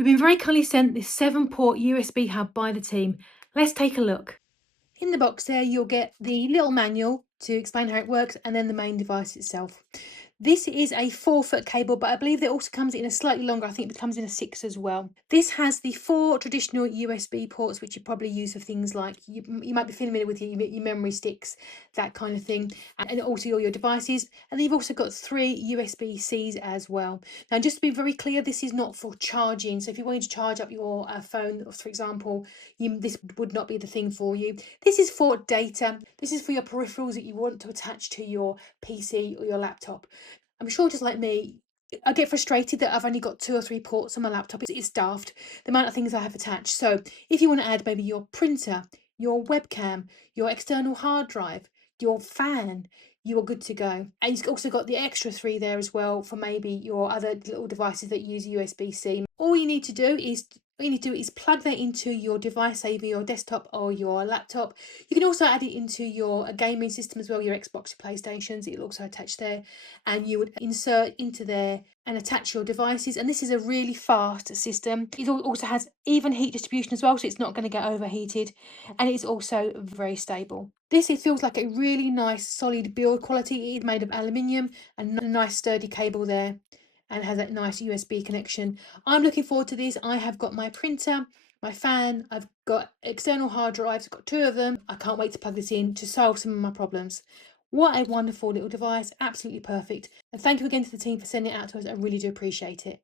We've been very kindly sent this 7-port USB hub by the team. Let's take a look. In the box there, you'll get the little manual to explain how it works and then the main device itself. This is a 4-foot cable, but I believe it also comes in a slightly longer. I think it comes in a 6 as well. This has the 4 traditional USB ports, which you probably use for things like, you might be familiar with your memory sticks, that kind of thing, and also all your devices. And then you've also got 3 USB-Cs as well. Now, just to be very clear, this is not for charging. So if you wanted to charge up your phone, for example, this would not be the thing for you. This is for data. This is for your peripherals that you want to attach to your PC or your laptop. I'm sure, just like me, I get frustrated that I've only got 2 or 3 ports on my laptop. It's daft, the amount of things I have attached. So if you want to add maybe your printer, your webcam, your external hard drive, your fan, you are good to go. And you've also got the extra 3 there as well for maybe your other little devices that use USB-C. All you need to do is plug that into your device, either your desktop or your laptop. You can also add it into your gaming system as well, your Xbox, your PlayStations. It'll also attach there, and you would insert into there and attach your devices. And this is a really fast system. It also has even heat distribution as well, so it's not going to get overheated, and it's also very stable. It feels like a really nice solid build quality. It's made of aluminium and a nice sturdy cable there, and has that nice USB connection. I'm looking forward to this. I have got my printer, my fan, I've got external hard drives, I've got 2 of them. I can't wait to plug this in to solve some of my problems. What a wonderful little device, absolutely perfect. And thank you again to the team for sending it out to us. I really do appreciate it.